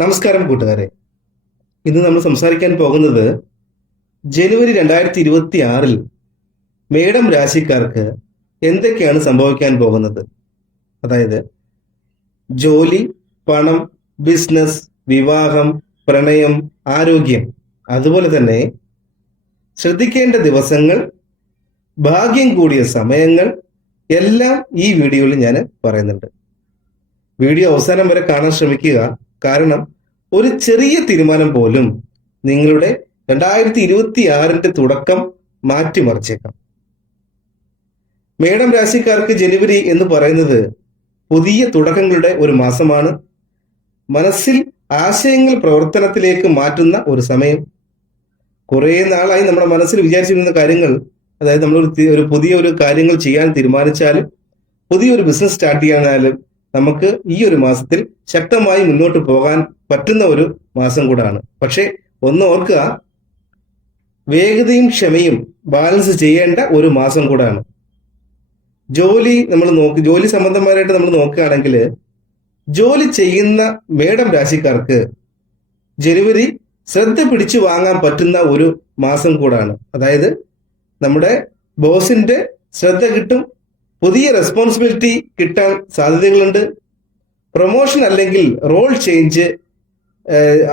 നമസ്കാരം കൂട്ടുകാരെ. ഇന്ന് നമ്മൾ സംസാരിക്കാൻ പോകുന്നത് ജനുവരി 2026 മേടം രാശിക്കാർക്ക് എന്തൊക്കെയാണ് സംഭവിക്കാൻ പോകുന്നത്. അതായത് ജോലി, പണം, ബിസിനസ്, വിവാഹം, പ്രണയം, ആരോഗ്യം, അതുപോലെ തന്നെ ശ്രദ്ധിക്കേണ്ട ദിവസങ്ങൾ, ഭാഗ്യം കൂടിയ സമയങ്ങൾ എല്ലാം ഈ വീഡിയോയിൽ ഞാൻ പറയുന്നുണ്ട്. വീഡിയോ അവസാനം വരെ കാണാൻ ശ്രമിക്കുക. കാരണം ഒരു ചെറിയ തീരുമാനം പോലും നിങ്ങളുടെ 2026 തുടക്കം മാറ്റിമറിച്ചേക്കാം. മേടം രാശിക്കാർക്ക് ജനുവരി എന്ന് പറയുന്നത് പുതിയ തുടക്കങ്ങളുടെ ഒരു മാസമാണ്. മനസ്സിൽ ആശയങ്ങൾ പ്രവർത്തനത്തിലേക്ക് മാറ്റുന്ന ഒരു സമയം. കുറേ നാളായി നമ്മുടെ മനസ്സിൽ വിചാരിച്ചിരുന്ന കാര്യങ്ങൾ, അതായത് നമ്മൾ ഒരു പുതിയ കാര്യങ്ങൾ ചെയ്യാൻ തീരുമാനിച്ചാലും പുതിയൊരു ബിസിനസ് സ്റ്റാർട്ട് ചെയ്യാനായാലും നമുക്ക് ഈ ഒരു മാസത്തിൽ ശക്തമായി മുന്നോട്ട് പോകാൻ പറ്റുന്ന ഒരു മാസം കൂടാണ്. പക്ഷെ ഒന്ന് ഓർക്കുക, വേഗതയും ക്ഷമയും ബാലൻസ് ചെയ്യേണ്ട ഒരു മാസം കൂടാണ്. ജോലി സംബന്ധമായിട്ട് നമ്മൾ നോക്കുകയാണെങ്കിൽ ജോലി ചെയ്യുന്ന മേടം രാശിക്കാർക്ക് ജനുവരി ശ്രദ്ധ പിടിച്ചു വാങ്ങാൻ പറ്റുന്ന ഒരു മാസം കൂടാണ്. അതായത് നമ്മുടെ ബോസിന്റെ ശ്രദ്ധ കിട്ടും, പുതിയ റെസ്പോൺസിബിലിറ്റി കിട്ടാൻ സാധ്യതകളുണ്ട്, പ്രൊമോഷൻ അല്ലെങ്കിൽ റോൾ ചേഞ്ച്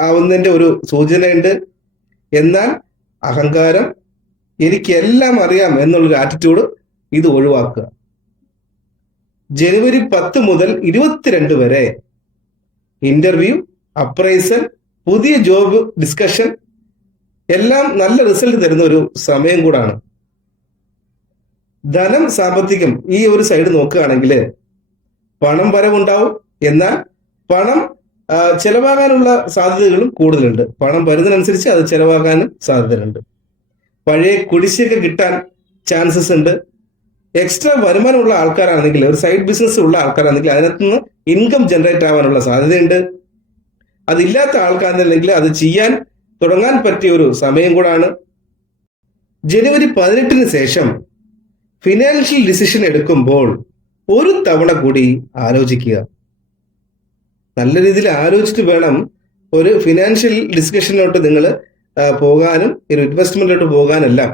ആവുന്നതിന്റെ ഒരു സൂചനയുണ്ട്. എന്നാൽ അഹങ്കാരം, എനിക്കെല്ലാം അറിയാം എന്നുള്ളൊരു ആറ്റിറ്റ്യൂഡ് ഇത് ഒഴിവാക്കുക. ജനുവരി 10 മുതൽ 22 വരെ ഇന്റർവ്യൂ, അപ്രൈസൽ, പുതിയ ജോബ് ഡിസ്കഷൻ എല്ലാം നല്ല റിസൾട്ട് തരുന്ന ഒരു സമയം കൂടാണ്. ധനം, സാമ്പത്തികം ഈ ഒരു സൈഡ് നോക്കുകയാണെങ്കിൽ പണം വരവുണ്ടാവും. എന്നാൽ പണം ചെലവാകാനുള്ള സാധ്യതകളും കൂടുതലുണ്ട്. പണം വരുന്നതിനനുസരിച്ച് അത് ചെലവാകാനും സാധ്യതയുണ്ട്. പഴയ കുടിശ്ശിക കിട്ടാൻ ചാൻസസ് ഉണ്ട്. എക്സ്ട്രാ വരുമാനമുള്ള ആൾക്കാരാണെങ്കിൽ, ഒരു സൈഡ് ബിസിനസ് ഉള്ള ആൾക്കാരാണെങ്കിൽ അതിനകത്ത് നിന്ന് ഇൻകം ജനറേറ്റ് ആവാനുള്ള സാധ്യതയുണ്ട്. അതില്ലാത്ത ആൾക്കാരെന്നുണ്ടെങ്കിൽ അത് ചെയ്യാൻ തുടങ്ങാൻ പറ്റിയ ഒരു സമയം കൂടാണ്. ജനുവരി 18 ശേഷം ഫിനാൻഷ്യൽ ഡിസിഷൻ എടുക്കുമ്പോൾ ഒരു തവണ കൂടി ആലോചിക്കുക. നല്ല രീതിയിൽ ആലോചിച്ചിട്ട് വേണം ഒരു ഫിനാൻഷ്യൽ ഡിസ്കഷനിലോട്ട് നിങ്ങൾ പോകാനും ഒരു ഇൻവെസ്റ്റ്മെന്റിലോട്ട് പോകാനെല്ലാം.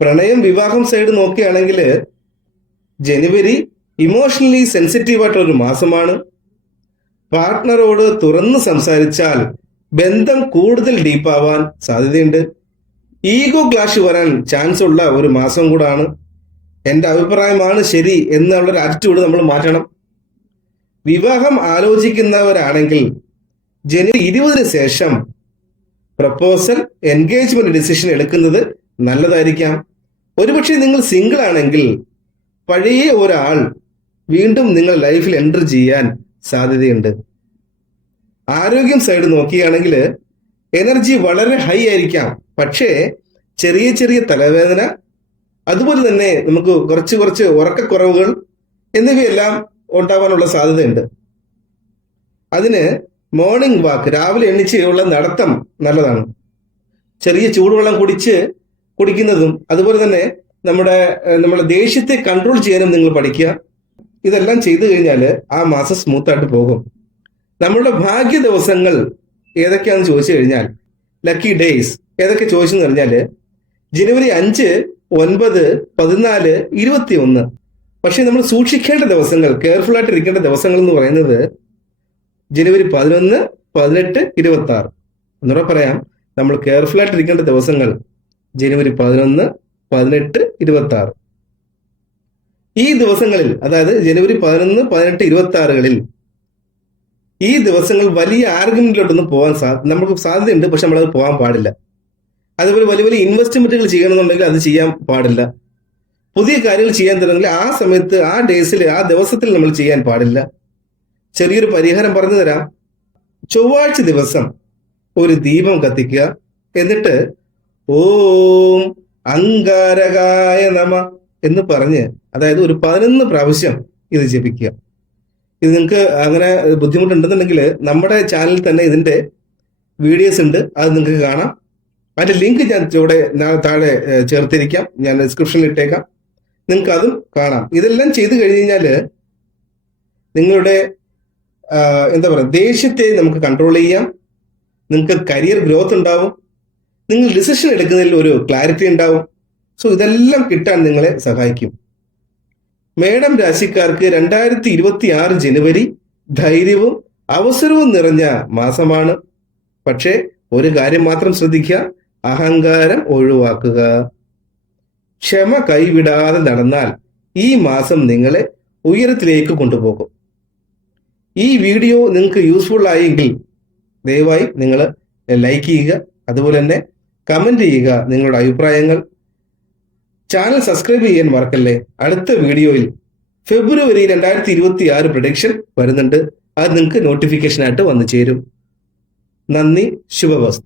പ്രണയം, വിവാഹം സൈഡ് നോക്കുകയാണെങ്കിൽ ജനുവരി ഇമോഷണലി സെൻസിറ്റീവ് ആയിട്ടുള്ള ഒരു മാസമാണ്. പാർട്ട്ണറോട് തുറന്ന് സംസാരിച്ചാൽ ബന്ധം കൂടുതൽ ഡീപ്പാവാൻ സാധ്യതയുണ്ട്. ഈഗോ ക്ലാഷ് വരാൻ ചാൻസ് ഉള്ള ഒരു മാസം കൂടാണ്. എൻ്റെ അഭിപ്രായമാണ് ശരി എന്നുള്ളൊരു ആറ്റിറ്റ്യൂഡ് നമ്മൾ മാറ്റണം. വിവാഹം ആലോചിക്കുന്നവരാണെങ്കിൽ ജനുവരി 20 ശേഷം പ്രപ്പോസൽ, എൻഗേജ്മെന്റ് ഡിസിഷൻ എടുക്കുന്നത് നല്ലതായിരിക്കാം. ഒരുപക്ഷെ നിങ്ങൾ സിംഗിൾ ആണെങ്കിൽ പഴയ ഒരാൾ വീണ്ടും നിങ്ങൾ ലൈഫിൽ എൻ്റർ ചെയ്യാൻ സാധ്യതയുണ്ട്. ആരോഗ്യം സൈഡ് നോക്കുകയാണെങ്കിൽ എനർജി വളരെ ഹൈ ആയിരിക്കാം. പക്ഷേ ചെറിയ ചെറിയ തലവേദന, അതുപോലെ തന്നെ നമുക്ക് കുറച്ച് ഉറക്കക്കുറവുകൾ എന്നിവയെല്ലാം ഉണ്ടാവാനുള്ള സാധ്യതയുണ്ട്. അതിന് മോർണിംഗ് വാക്ക്, രാവിലെ എണ്ണിച്ചുള്ള നടത്തം നല്ലതാണ്. ചെറിയ ചൂടുവെള്ളം കുടിക്കുന്നതും അതുപോലെ തന്നെ നമ്മുടെ ദേഷ്യത്തെ കൺട്രോൾ ചെയ്യാനും നിങ്ങൾ പഠിക്കുക. ഇതെല്ലാം ചെയ്തു കഴിഞ്ഞാൽ ആ മാസം സ്മൂത്തായിട്ട് പോകും. നമ്മളുടെ ഭാഗ്യ ദിവസങ്ങൾ ഏതൊക്കെയാണെന്ന് ചോദിച്ചു കഴിഞ്ഞാൽ, ലക്കി ഡേയ്സ് ഏതൊക്കെ ചോദിച്ചെന്ന് പറഞ്ഞാൽ ജനുവരി 5, 9, 14, 21. പക്ഷെ നമ്മൾ സൂക്ഷിക്കേണ്ട ദിവസങ്ങൾ, കെയർഫുൾ ആയിട്ട് ഇരിക്കേണ്ട ദിവസങ്ങൾ എന്ന് പറയുന്നത് ജനുവരി 11, 18, 26. ഒന്നുകൂടെ പറയാം, നമ്മൾ കെയർഫുൾ ആയിട്ട് ഇരിക്കേണ്ട ദിവസങ്ങൾ ജനുവരി 11, 18, 26. ഈ ദിവസങ്ങളിൽ, അതായത് ജനുവരി 11, 18, 26 ഈ ദിവസങ്ങൾ വലിയ ആർഗ്യുമെന്റിലോട്ടൊന്നും പോകാൻ നമുക്ക് സാധ്യതയുണ്ട്. പക്ഷെ നമ്മളത് പോകാൻ പാടില്ല. അതുപോലെ വലിയ വലിയ ഇൻവെസ്റ്റ്മെന്റുകൾ ചെയ്യണമെന്നുണ്ടെങ്കിൽ അത് ചെയ്യാൻ പാടില്ല. പുതിയ കാര്യങ്ങൾ ചെയ്യാൻ തുടങ്ങി ആ സമയത്ത്, ആ ഡേയ്സിൽ, ആ ദിവസത്തിൽ നമ്മൾ ചെയ്യാൻ പാടില്ല. ചെറിയൊരു പരിഹാരം പറഞ്ഞു തരാം. ചൊവ്വാഴ്ച ദിവസം ഒരു ദീപം കത്തിക്കുക. എന്നിട്ട് ഓം അങ്കാരകായ നമ എന്ന് പറഞ്ഞ്, അതായത് ഒരു 11 പ്രാവശ്യം ഇത് ജപിക്കുക. ഇത് നിങ്ങൾക്ക് അങ്ങനെ ബുദ്ധിമുട്ടുണ്ടെന്നുണ്ടെങ്കിൽ നമ്മുടെ ചാനലിൽ തന്നെ ഇതിന്റെ വീഡിയോസ് ഉണ്ട്, അത് നിങ്ങൾക്ക് കാണാം. അതിന്റെ ലിങ്ക് ഞാൻ ഇവിടെ താഴെ ചേർത്തിരിക്കാം, ഞാൻ ഡിസ്ക്രിപ്ഷനിൽ ഇട്ടേക്കാം. നിങ്ങൾക്ക് അതും കാണാം. ഇതെല്ലാം ചെയ്തു കഴിഞ്ഞു കഴിഞ്ഞാൽ നിങ്ങളുടെ എന്താ പറയുക, ദേഷ്യത്തെ നമുക്ക് കൺട്രോൾ ചെയ്യാം. നിങ്ങൾക്ക് കരിയർ ഗ്രോത്ത് ഉണ്ടാവും. നിങ്ങൾ ഡിസിഷൻ എടുക്കുന്നതിൽ ഒരു ക്ലാരിറ്റി ഉണ്ടാവും. സോ ഇതെല്ലാം കിട്ടാൻ നിങ്ങളെ സഹായിക്കും. മേടം രാശിക്കാർക്ക് 2026 ജനുവരി ധൈര്യവും അവസരവും നിറഞ്ഞ മാസമാണ്. പക്ഷേ ഒരു കാര്യം മാത്രം ശ്രദ്ധിക്കുക, അഹങ്കാരം ഒഴിവാക്കുക. ക്ഷമ കൈവിടാതെ നടന്നാൽ ഈ മാസം നിങ്ങളെ ഉയരത്തിലേക്ക് കൊണ്ടുപോകും. ഈ വീഡിയോ നിങ്ങൾക്ക് യൂസ്ഫുൾ ആയെങ്കിൽ ദയവായി നിങ്ങൾ ലൈക്ക് ചെയ്യുക, അതുപോലെ തന്നെ കമന്റ് ചെയ്യുക നിങ്ങളുടെ അഭിപ്രായങ്ങൾ. ചാനൽ സബ്സ്ക്രൈബ് ചെയ്യാൻ മറക്കല്ലേ. അടുത്ത വീഡിയോയിൽ ഫെബ്രുവരി 2026 പ്രഡിക്ഷൻ വരുന്നുണ്ട്. അത് നിങ്ങൾക്ക് നോട്ടിഫിക്കേഷനായിട്ട് വന്നു ചേരും. നന്ദി. ശുഭവസ്തു.